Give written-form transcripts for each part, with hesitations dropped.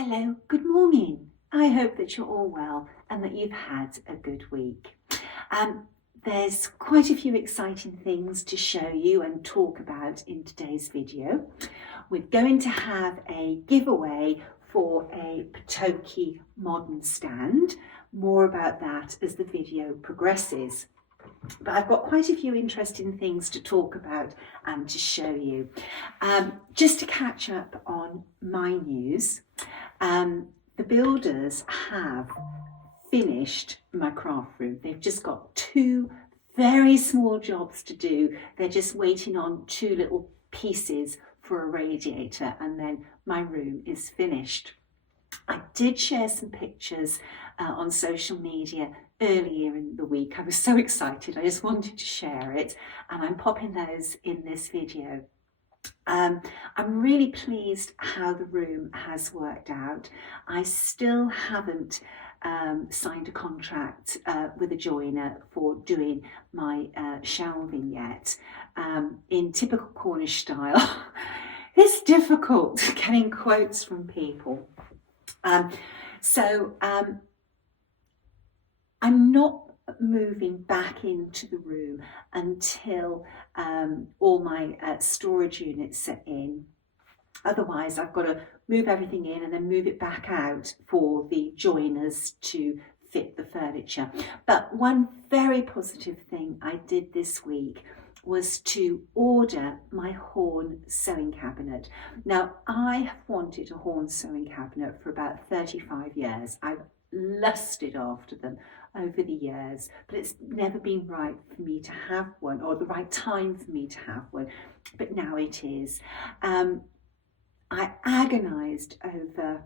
Hello, good morning. I hope that you're all well and that you've had a good week. There's quite a few exciting things to show you and talk about in today's video. We're going to have a giveaway for a Potoky Modern stand. More about that as the video progresses. But I've got quite a few interesting things to talk about and to show you. Just to catch up on my news, the builders have finished my craft room. They've just got two very small jobs to do. They're just waiting on two little pieces for a radiator and then my room is finished. I did share some pictures on social media earlier in the week. I was so excited, I just wanted to share it, and I'm popping those in this video. I'm really pleased how the room has worked out. I still haven't signed a contract with a joiner for doing my shelving yet. In typical Cornish style, it's difficult getting quotes from people. I'm not moving back into the room until all my storage units are in. Otherwise, I've got to move everything in and then move it back out for the joiners to fit the furniture. But one very positive thing I did this week was to order my horn sewing cabinet. Now, I have wanted a horn sewing cabinet for about 35 years. I've lusted after them over the years, but it's never been right for me to have one, or the right time for me to have one, but now it is. I agonised over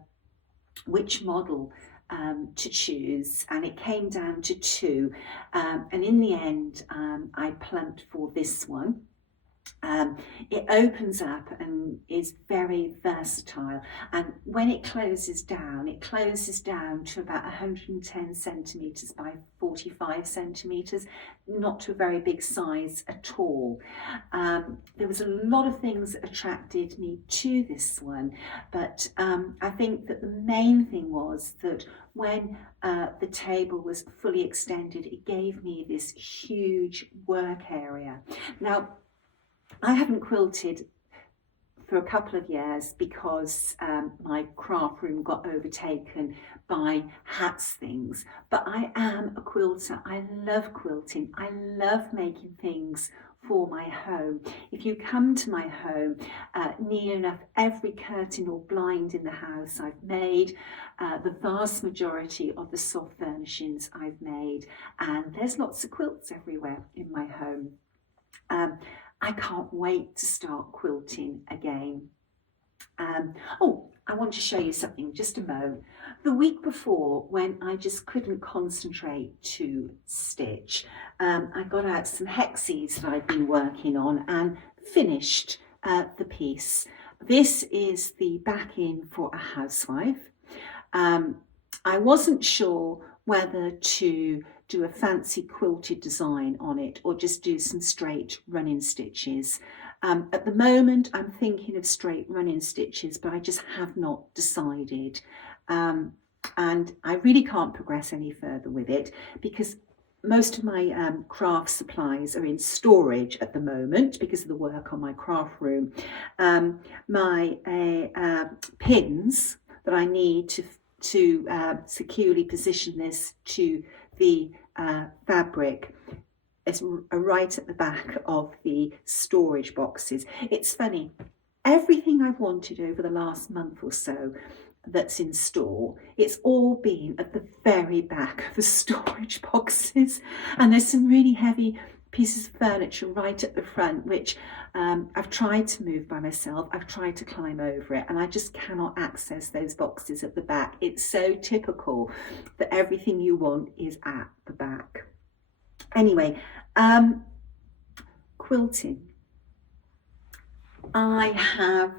which model to choose, and it came down to two, and in the end I plumped for this one. It opens up and is very versatile, and when it closes down to about 110 centimetres by 45 centimetres, not to a very big size at all. There was a lot of things that attracted me to this one, but I think that the main thing was that when the table was fully extended, it gave me this huge work area. Now, I haven't quilted for a couple of years because my craft room got overtaken by hats things, but I am a quilter. I love quilting. I love making things for my home. If you come to my home, near enough every curtain or blind in the house I've made, the vast majority of the soft furnishings I've made, and there's lots of quilts everywhere in my home. I can't wait to start quilting again. I want to show you something, just a mo. The week before, when I just couldn't concentrate to stitch, I got out some hexies that I'd been working on and finished the piece. This is the backing for a housewife. I wasn't sure whether to do a fancy quilted design on it or just do some straight running stitches. At the moment, I'm thinking of straight running stitches, but I just have not decided. And I really can't progress any further with it because most of my craft supplies are in storage at the moment because of the work on my craft room. My pins that I need to securely position this to the fabric is right at the back of the storage boxes. It's funny, everything I've wanted over the last month or so that's in store, it's all been at the very back of the storage boxes, and there's some really heavy pieces of furniture right at the front which I've tried to move by myself. I've tried to climb over it and I just cannot access those boxes at the back. It's so typical that everything you want is at the back. Anyway, quilting. I have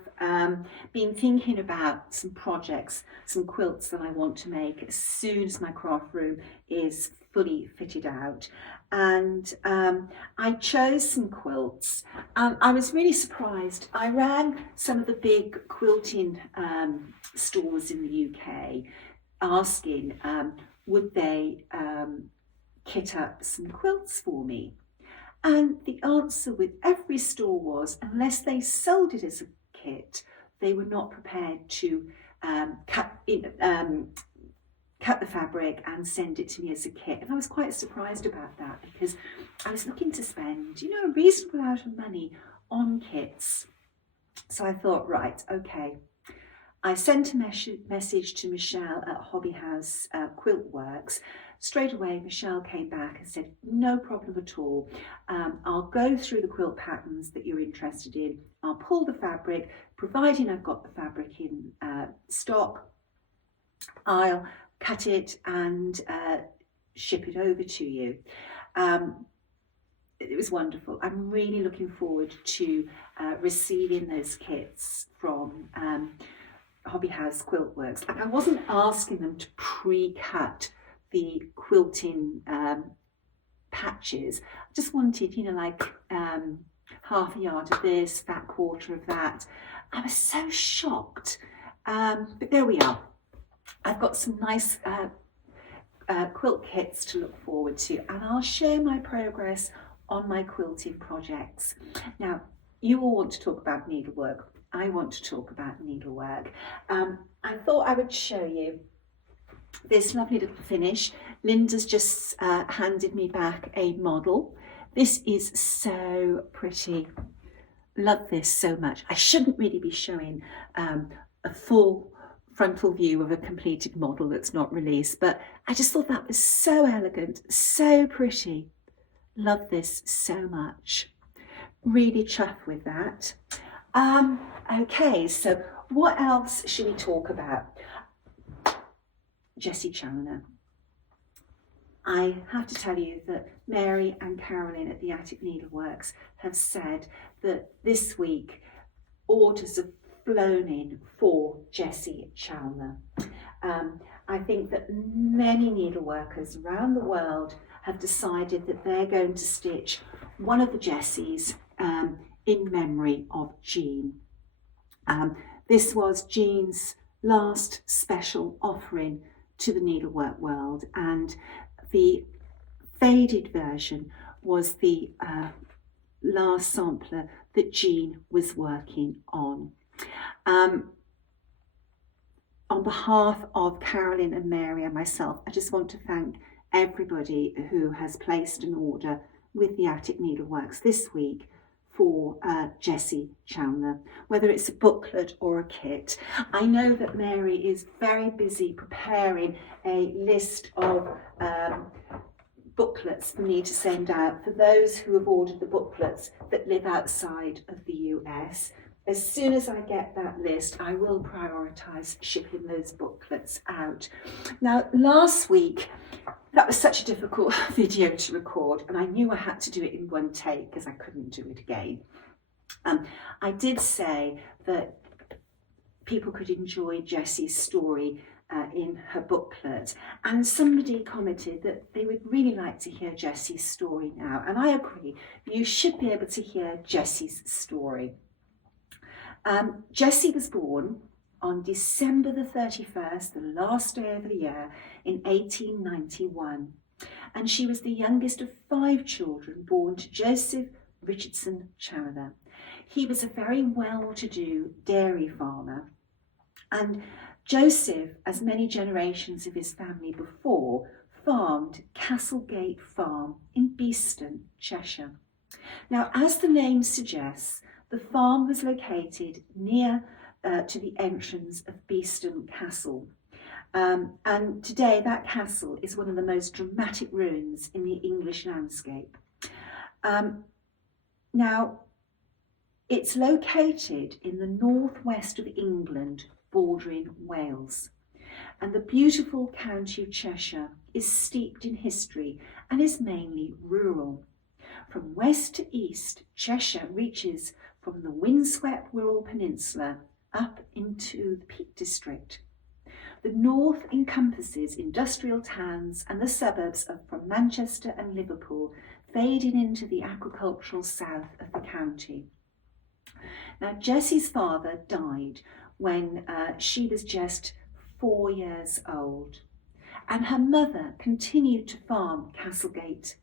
been thinking about some projects, some quilts that I want to make as soon as my craft room is fully fitted out, and I chose some quilts. I was really surprised. I ran some of the big quilting stores in the UK asking would they kit up some quilts for me. And the answer with every store was, unless they sold it as a kit, they were not prepared to cut the fabric and send it to me as a kit. And I was quite surprised about that, because I was looking to spend, a reasonable amount of money on kits. So I thought, right, okay. I sent a message to Michelle at Hobby House Quilt Works. Straight away, Michelle came back and said, no problem at all. I'll go through the quilt patterns that you're interested in. I'll pull the fabric, providing I've got the fabric in stock. I'll cut it and ship it over to you. It was wonderful. I'm really looking forward to receiving those kits from Hobby House Quilt Works. Like, I wasn't asking them to pre-cut the quilting patches. I just wanted, half a yard of this, that quarter of that. I was so shocked, but there we are. I've got some nice quilt kits to look forward to, and I'll share my progress on my quilting projects. Now, you all want to talk about needlework. I want to talk about needlework. I thought I would show you this lovely little finish. Linda's just handed me back a model. This is so pretty. Love this so much. I shouldn't really be showing a full frontal view of a completed model that's not released, but I just thought that was so elegant, so pretty. Love this so much. Really chuffed with that. Okay, so what else should we talk about? Jessie Challoner. I have to tell you that Mary and Carolyn at the Attic Needleworks have said that this week orders have flown in for Jessie Challoner. I think that many needleworkers around the world have decided that they're going to stitch one of the Jessies in memory of Jean. This was Jean's last special offering to the needlework world, and the faded version was the last sampler that Jean was working on. On behalf of Carolyn and Mary and myself, I just want to thank everybody who has placed an order with the Attic Needleworks this week for Jessie Challoner, whether it's a booklet or a kit. I know that Mary is very busy preparing a list of booklets for me to send out for those who have ordered the booklets that live outside of the US. As soon as I get that list, I will prioritise shipping those booklets out. Now, last week, that was such a difficult video to record, and I knew I had to do it in one take because I couldn't do it again. I did say that people could enjoy Jessie's story in her booklet, and somebody commented that they would really like to hear Jessie's story now, and I agree. You should be able to hear Jessie's story. Jessie was born on December the 31st, the last day of the year, in 1891. And she was the youngest of 5 children born to Joseph Richardson Challoner. He was a very well-to-do dairy farmer. And Joseph, as many generations of his family before, farmed Castlegate Farm in Beeston, Cheshire. Now, as the name suggests, the farm was located near to the entrance of Beeston Castle. And today that castle is one of the most dramatic ruins in the English landscape. Now, it's located in the northwest of England, bordering Wales. And the beautiful county of Cheshire is steeped in history and is mainly rural. From west to east, Cheshire reaches from the windswept Wirral Peninsula up into the Peak District. The north encompasses industrial towns and the suburbs from Manchester and Liverpool, fading into the agricultural south of the county. Now, Jessie's father died when she was just 4 years old, and her mother continued to farm Castlegate,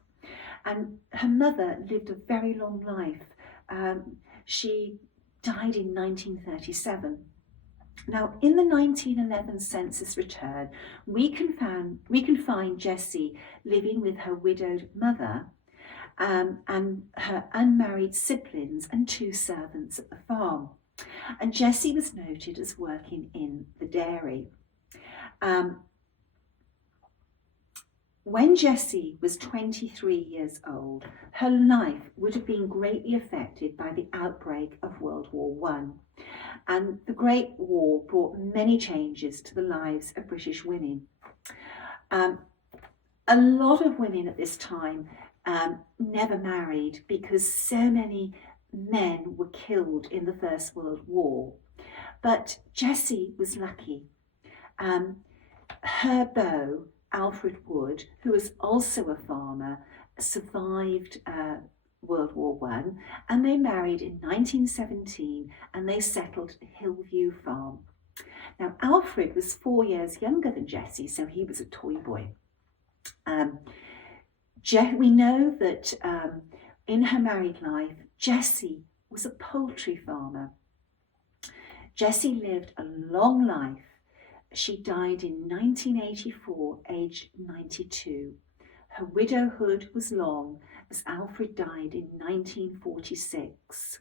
and her mother lived a very long life. She died in 1937. Now, in the 1911 census return, we can find Jessie living with her widowed mother and her unmarried siblings and 2 servants at the farm. And Jessie was noted as working in the dairy. When Jessie was 23 years old, her life would have been greatly affected by the outbreak of World War I. And the Great War brought many changes to the lives of British women. A lot of women at this time never married because so many men were killed in the First World War. But Jessie was lucky. Her beau, Alfred Wood, who was also a farmer, survived World War I, and they married in 1917 and they settled at Hillview Farm. Now, Alfred was 4 years younger than Jessie, so he was a toy boy. We know that in her married life, Jessie was a poultry farmer. Jessie lived a long life. She died in 1984, aged 92. Her widowhood was long, as Alfred died in 1946.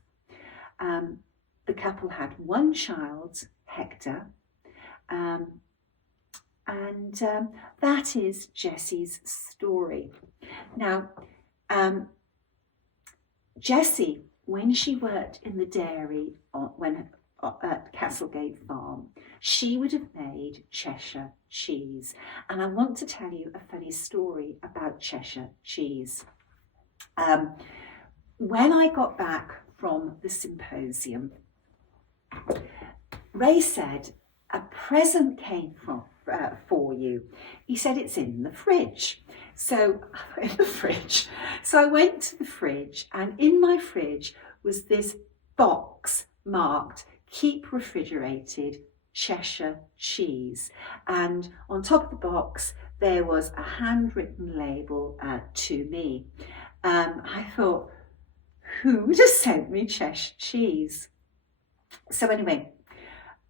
The couple had 1 child, Hector, and that is Jessie's story. Now, Jessie, when she worked in the dairy at Castlegate Farm, she would have made Cheshire cheese. And I want to tell you a funny story about Cheshire cheese. When I got back from the symposium, Ray said, "A present came for you." He said, "It's in the fridge." So I went to the fridge, and in my fridge was this box marked "Keep Refrigerated Cheshire Cheese." And on top of the box, there was a handwritten label to me. I thought, who would have sent me Cheshire cheese? So anyway,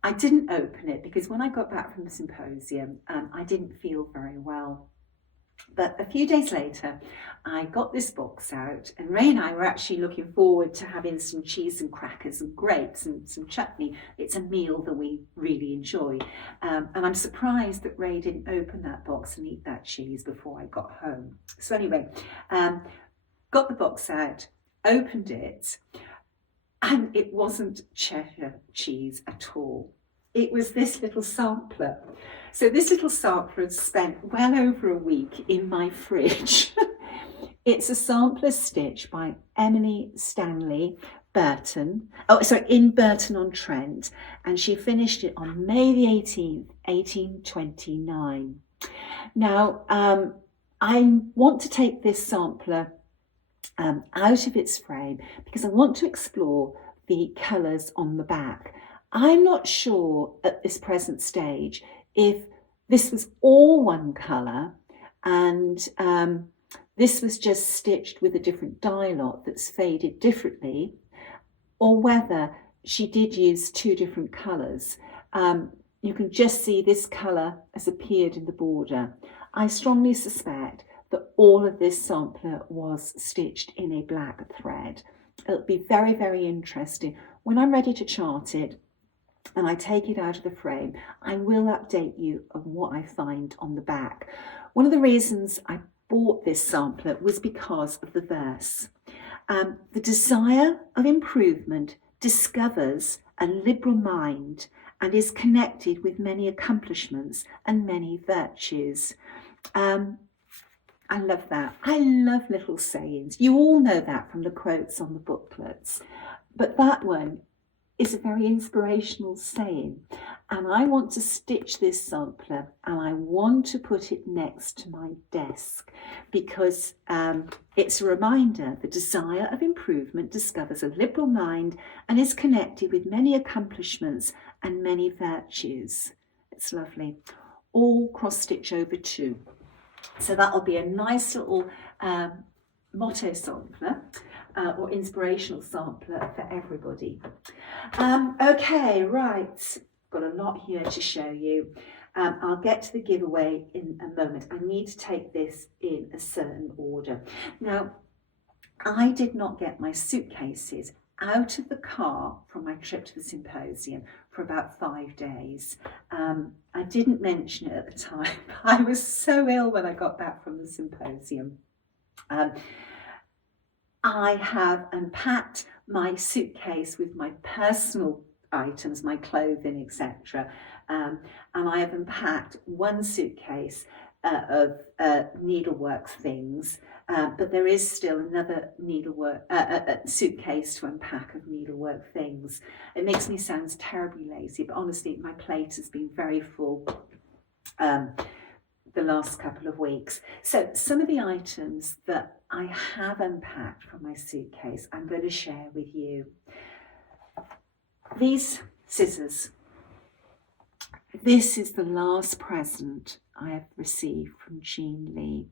I didn't open it because when I got back from the symposium, I didn't feel very well. But a few days later, I got this box out, and Ray and I were actually looking forward to having some cheese and crackers and grapes and some chutney. It's a meal that we really enjoy. And I'm surprised that Ray didn't open that box and eat that cheese before I got home. So anyway, got the box out, opened it, and it wasn't Cheshire cheese at all. It was this little sampler. So this little sampler had spent well over a week in my fridge. It's a sampler stitch by Emily Stanley in Burton-on-Trent, and she finished it on May the 18th, 1829. Now, I want to take this sampler out of its frame because I want to explore the colours on the back. I'm not sure at this present stage if this was all one colour and this was just stitched with a different dye lot that's faded differently, or whether she did use 2 different colours. You can just see this colour has appeared in the border. I strongly suspect that all of this sampler was stitched in a black thread. It'll be very, very interesting. When I'm ready to chart it and I take it out of the frame, I will update you of what I find on the back. One of the reasons I bought this sampler was because of the verse. The desire of improvement discovers a liberal mind and is connected with many accomplishments and many virtues. I love that. I love little sayings. You all know that from the quotes on the booklets. But that one is a very inspirational saying, and I want to stitch this sampler and I want to put it next to my desk because it's a reminder: the desire of improvement discovers a liberal mind and is connected with many accomplishments and many virtues. It's lovely. All cross stitch over 2. So that'll be a nice little motto sampler or inspirational sampler for everybody. Okay, right, got a lot here to show you. I'll get to the giveaway in a moment. I need to take this in a certain order. Now, I did not get my suitcases out of the car from my trip to the symposium for about 5 days. I didn't mention it at the time. I was so ill when I got back from the symposium. I have unpacked my suitcase with my personal items, my clothing, etc. And I have unpacked one suitcase of needlework things, but there is still another needlework suitcase to unpack of needlework things. It makes me sound terribly lazy, but honestly, my plate has been very full the last couple of weeks. So some of the items that I have unpacked from my suitcase, I'm going to share with you. These scissors. This is the last present I have received from Jean Lee.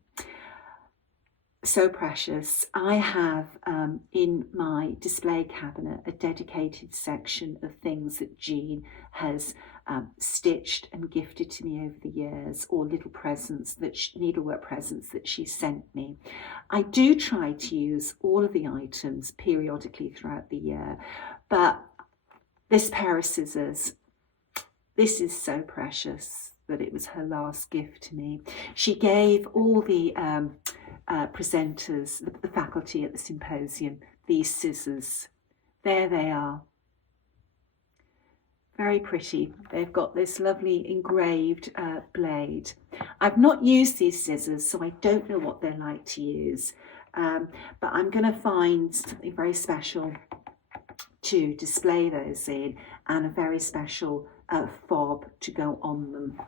So precious. I have in my display cabinet a dedicated section of things that Jean has stitched and gifted to me over the years, or little presents, needlework presents that she sent me. I do try to use all of the items periodically throughout the year, but this pair of scissors, this is so precious that it was her last gift to me. She gave all the presenters, the faculty at the symposium, these scissors. There they are. Very pretty. They've got this lovely engraved blade. I've not used these scissors, so I don't know what they're like to use, but I'm going to find something very special to display those in, and a very special fob to go on them.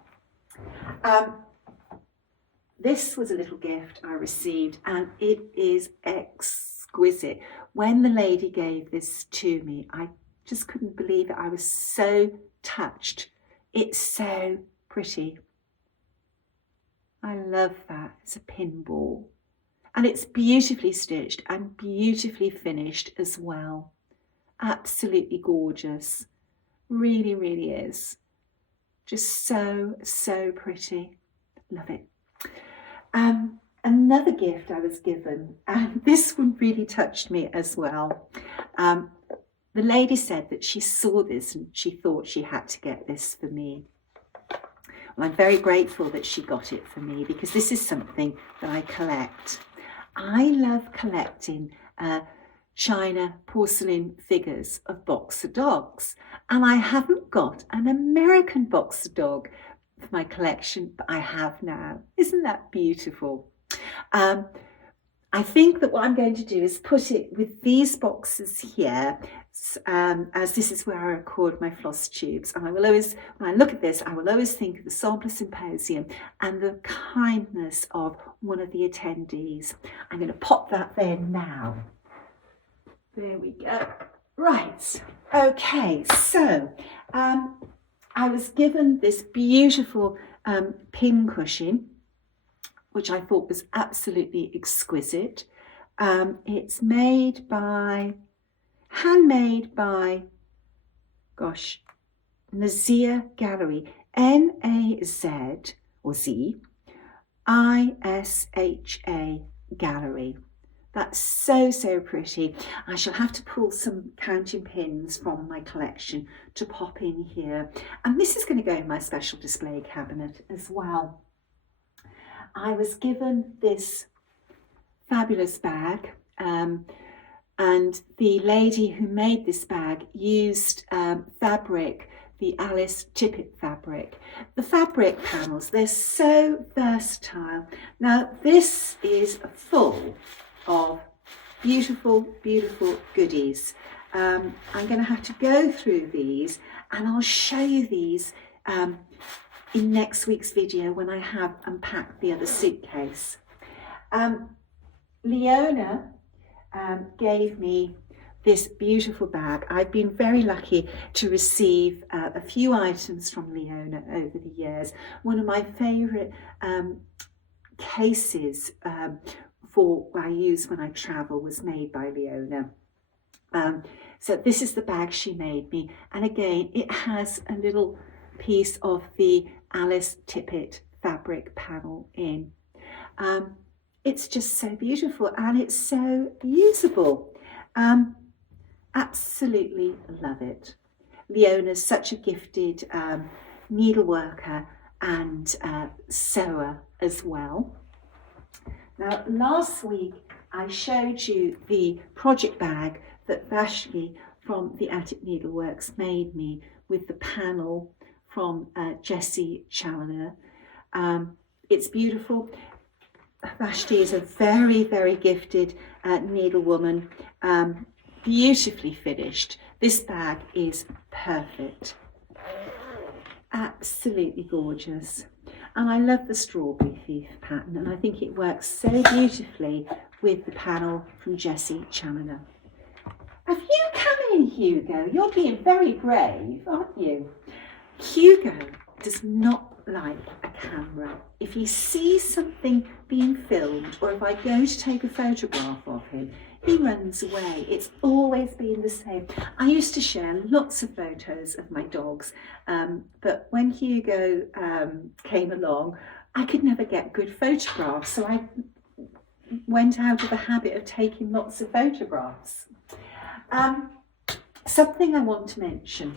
This was a little gift I received, and it is exquisite. When the lady gave this to me, I just couldn't believe it. I was so touched. It's so pretty. I love that. It's a pinball, and it's beautifully stitched and beautifully finished as well. Absolutely gorgeous. Really, really is. Just so, so pretty. Love it. Another gift I was given, and this one really touched me as well. The lady said that she saw this and she thought she had to get this for me. Well, I'm very grateful that she got it for me, because this is something that I collect. I love collecting China porcelain figures of boxer dogs, and I haven't got an American boxer dog for my collection, but I have now. Isn't that beautiful? I think that what I'm going to do is put it with these boxes here, as this is where I record my floss tubes, and I will always, when I look at this, I will always think of the Sampler Symposium and the kindness of one of the attendees. I'm going to pop that there now. There we go. Right, okay, so I was given this beautiful pin cushion, which I thought was absolutely exquisite. It's handmade by, Nazia Gallery, N-A-Z, or Z-I-S-H-A Gallery. That's so, so pretty. I shall have to pull some counting pins from my collection to pop in here. And this is going to go in my special display cabinet as well. I was given this fabulous bag, and the lady who made this bag used fabric, the Alice Tippett fabric. The fabric panels, they're so versatile. Now, this is full of beautiful, beautiful goodies. I'm going to have to go through these, and I'll show you these in next week's video when I have unpacked the other suitcase. Leona gave me this beautiful bag. I've been very lucky to receive a few items from Leona over the years. One of my favourite cases for what I use when I travel was made by Leona. So this is the bag she made me, and again it has a little piece of the Alice Tippett fabric panel in. It's just so beautiful, and it's so usable. Absolutely love it. Leona's such a gifted needleworker and sewer as well. Now, last week I showed you the project bag that Vashti from the Attic Needleworks made me with the panel from Jessie Challoner. It's beautiful. Vashti is a very, very gifted needlewoman, beautifully finished. This bag is perfect. Absolutely gorgeous. And I love the strawberry thief pattern, and I think it works so beautifully with the panel from Jessie Challoner. Have you come in, Hugo? You're being very brave, aren't you? Hugo does not like a camera. If he sees something being filmed, or if I go to take a photograph of him, he runs away. It's always been the same. I used to share lots of photos of my dogs, but when Hugo came along, I could never get good photographs, so I went out of the habit of taking lots of photographs. Something I want to mention,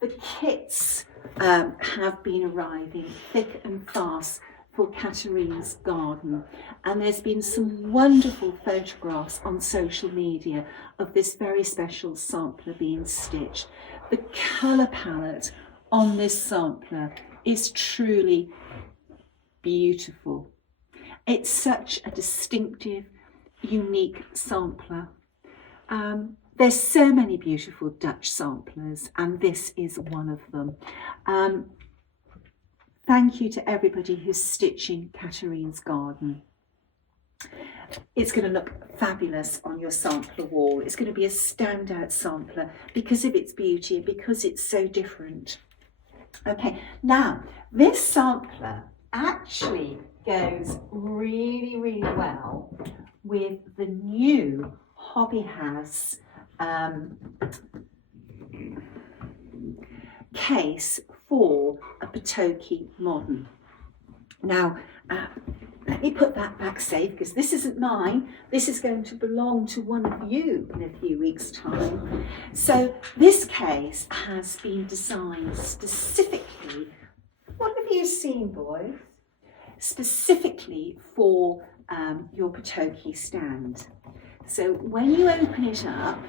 the kits have been arriving thick and fast for Katarina's garden, and there's been some wonderful photographs on social media of this very special sampler being stitched. The colour palette on this sampler is truly beautiful. It's such a distinctive, unique sampler. There's so many beautiful Dutch samplers, and this is one of them. Thank you to everybody who's stitching Katarina's garden. It's going to look fabulous on your sampler wall. It's going to be a standout sampler because of its beauty and because it's so different. Okay, now this sampler actually goes really, really well with the new Hobby House case for a Potoky Modern. Now, let me put that back safe because this isn't mine. This is going to belong to one of you in a few weeks' time. So this case has been designed specifically, what have you seen, boys? Specifically for your Potoky stand. So when you open it up,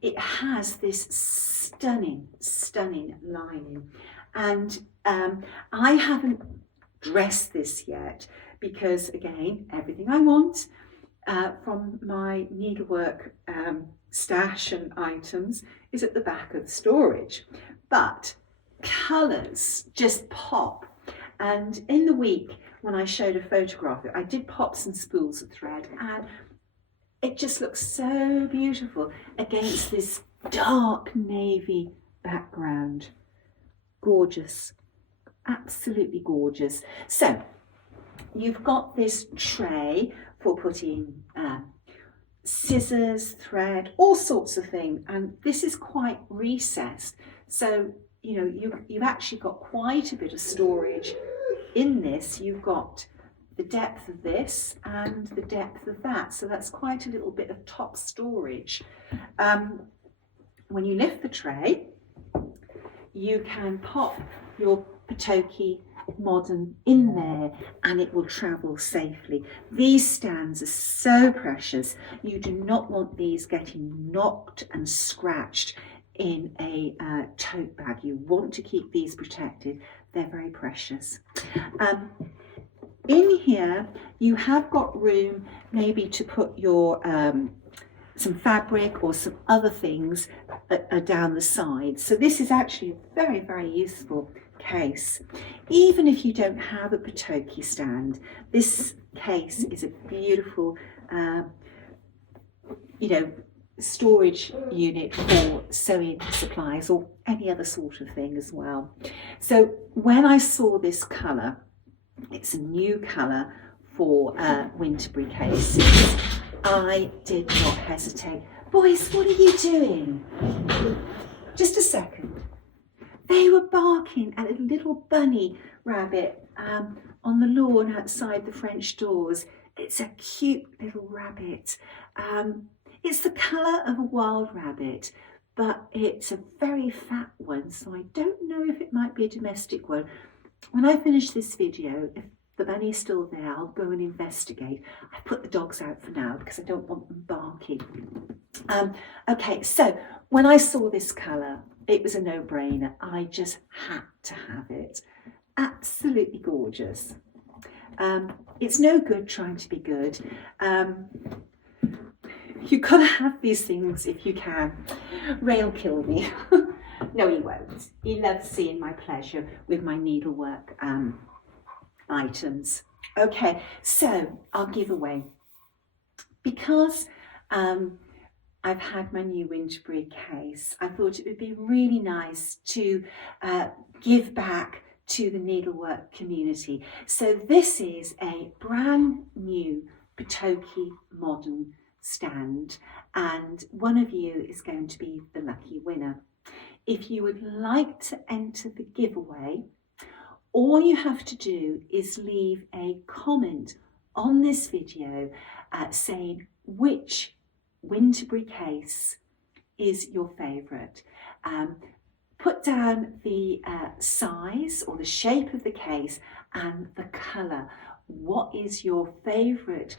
it has this stunning, stunning lining. And I haven't dressed this yet because, again, everything I want from my needlework stash and items is at the back of the storage. But colours just pop. And in the week when I showed a photograph, I did pop some spools of thread, and it just looks so beautiful against this dark navy background. Gorgeous, absolutely gorgeous. So you've got this tray for putting scissors, thread, all sorts of things, and this is quite recessed. So, you know, you've actually got quite a bit of storage in this. You've got the depth of this and the depth of that, so that's quite a little bit of top storage. When you lift the tray, you can pop your Potoky Modern in there and it will travel safely. These stands are so precious. You do not want these getting knocked and scratched in a tote bag. You want to keep these protected. They're very precious. In here, you have got room maybe to put your some fabric or some other things down the side. So this is actually a very, very useful case. Even if you don't have a Potoky stand, this case is a beautiful, storage unit for sewing supplies or any other sort of thing as well. So when I saw this colour, it's a new colour for Winterbury cases, I did not hesitate. Boys, what are you doing? Just a second. They were barking at a little bunny rabbit on the lawn outside the French doors. It's a cute little rabbit. It's the colour of a wild rabbit, but it's a very fat one, so I don't know if it might be a domestic one. When I finish this video, if the bunny's still there, I'll go and investigate. I put the dogs out for now because I don't want them barking. Okay, so when I saw this colour, it was a no-brainer. I just had to have it. Absolutely gorgeous. It's no good trying to be good. You've got to have these things if you can. Ray'll kill me. No, he won't. He loves seeing my pleasure with my needlework items. Okay, so our giveaway. Because I've had my new Winterbury case, I thought it would be really nice to give back to the needlework community. So this is a brand new Potoky Modern stand, and one of you is going to be the lucky winner. If you would like to enter the giveaway, all you have to do is leave a comment on this video saying which Winterbury case is your favourite. Put down the size or the shape of the case and the colour. What is your favourite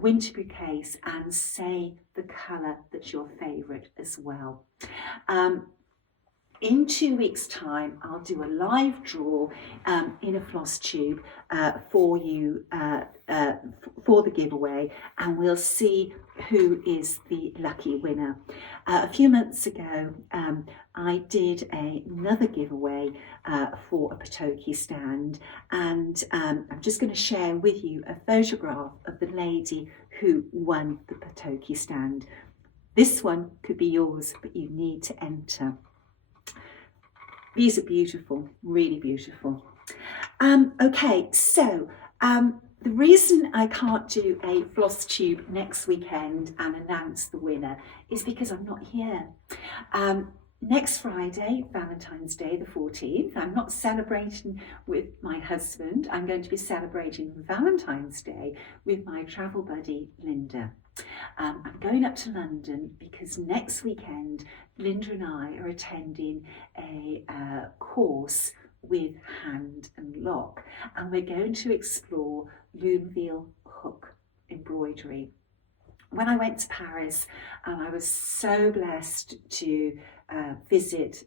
Winterbury case, and say the colour that's your favourite as well. In 2 weeks' time, I'll do a live draw in a Flosstube for you for the giveaway, and we'll see who is the lucky winner. A few months ago, I did another giveaway for a Potoky stand, and I'm just going to share with you a photograph of the lady who won the Potoky stand. This one could be yours, but you need to enter. These are beautiful, really beautiful. Okay, so the reason I can't do a Flosstube next weekend and announce the winner is because I'm not here. Next Friday, Valentine's Day the 14th, I'm not celebrating with my husband. I'm going to be celebrating Valentine's Day with my travel buddy, Linda. I'm going up to London because next weekend, Linda and I are attending a course with hand and lock, and we're going to explore loom hook embroidery. When I went to Paris, I was so blessed to visit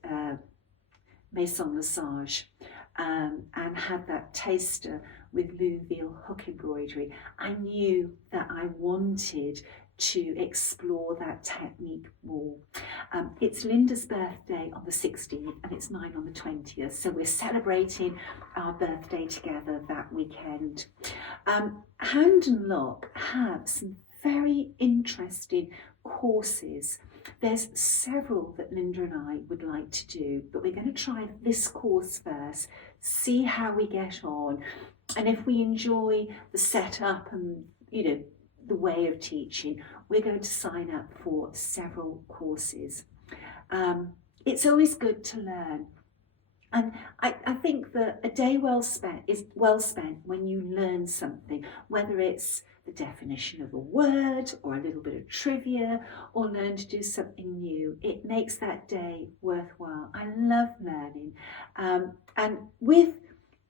Maison Lesage and had that taster with loom hook embroidery. I knew that I wanted to explore that technique more. It's Linda's birthday on the 16th and it's mine on the 20th, so we're celebrating our birthday together that weekend. Hand and Lock have some very interesting courses. There's several that Linda and I would like to do, but we're going to try this course first, see how we get on, and if we enjoy the setup and the way of teaching, we're going to sign up for several courses. It's always good to learn, and I think that a day well spent is well spent when you learn something, whether it's the definition of a word or a little bit of trivia or learn to do something new. It makes that day worthwhile. I love learning, and with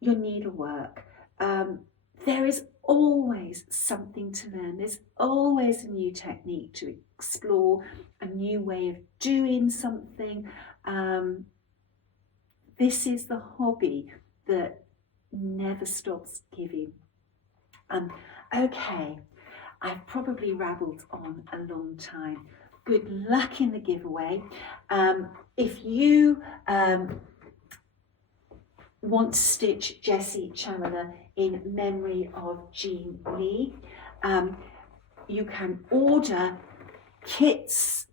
your needlework, there is always something to learn. There's always a new technique to explore, a new way of doing something. This is the hobby that never stops giving. Okay, I've probably rabbled on a long time. Good luck in the giveaway. If you want to stitch Jessie Chandler in memory of Jean Lee, you can order kits,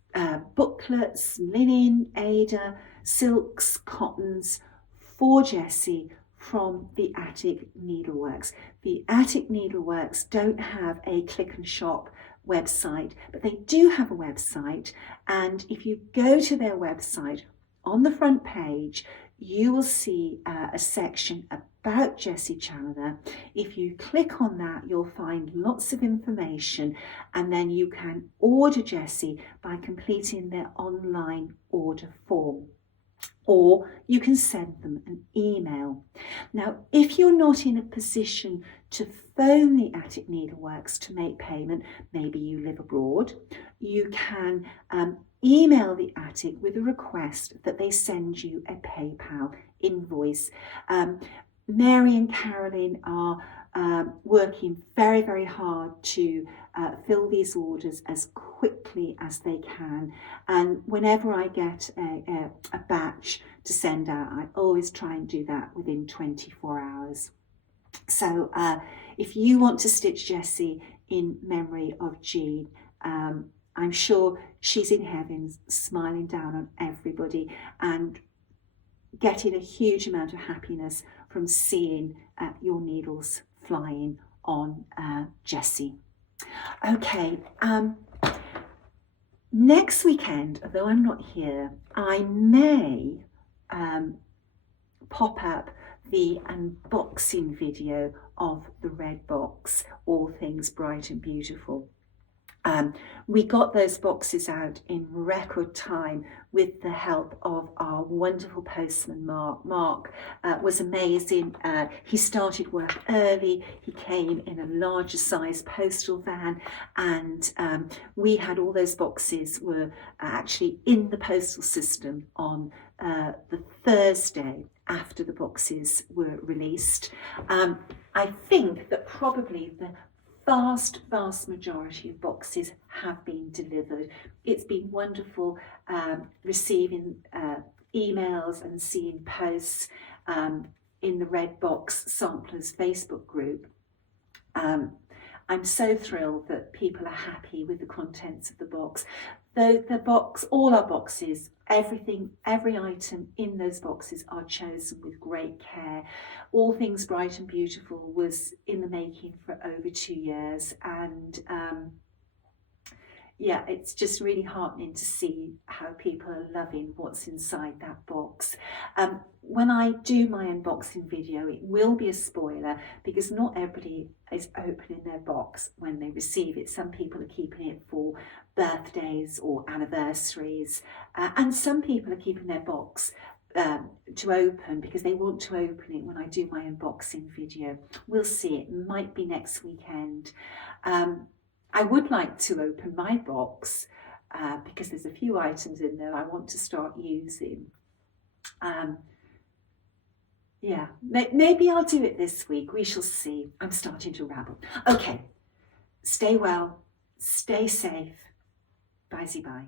booklets, linen, Ada, silks, cottons for Jessie from the Attic Needleworks. The Attic Needleworks don't have a click and shop website, but they do have a website, and if you go to their website, on the front page you will see a section about Jessie Chandler. If you click on that, you'll find lots of information, and then you can order Jessie by completing their online order form, or you can send them an email. Now, if you're not in a position to phone the Attic Needleworks to make payment, maybe you live abroad, you can email the Attic with a request that they send you a PayPal invoice. Mary and Carolyn are working very, very hard to fill these orders as quickly as they can, and whenever I get a batch to send out, I always try and do that within 24 hours. So if you want to stitch Jessie in memory of Jean, I'm sure she's in heaven smiling down on everybody and getting a huge amount of happiness from seeing your needles flying on Jessie. Okay, next weekend, although I'm not here, I may pop up the unboxing video of the red box, All Things Bright and Beautiful. We got those boxes out in record time with the help of our wonderful postman Mark. Mark was amazing. He started work early. He came in a larger size postal van, and we had all those boxes were actually in the postal system on the Thursday after the boxes were released. I think that probably the vast majority of boxes have been delivered. It's been wonderful receiving emails and seeing posts in the Red Box Samplers Facebook group. I'm so thrilled that people are happy with the contents of the box. The box, all our boxes, everything, every item in those boxes are chosen with great care. All Things Bright and Beautiful was in the making for over 2 years, and yeah, it's just really heartening to see how people are loving what's inside that box. When I do my unboxing video, it will be a spoiler because not everybody is opening their box when they receive it. Some people are keeping it for birthdays or anniversaries, and some people are keeping their box to open because they want to open it when I do my unboxing video. We'll see, it might be next weekend. I would like to open my box because there's a few items in there I want to start using. Yeah, maybe I'll do it this week. We shall see. I'm starting to rabble. Okay, stay well, stay safe. Bye-bye.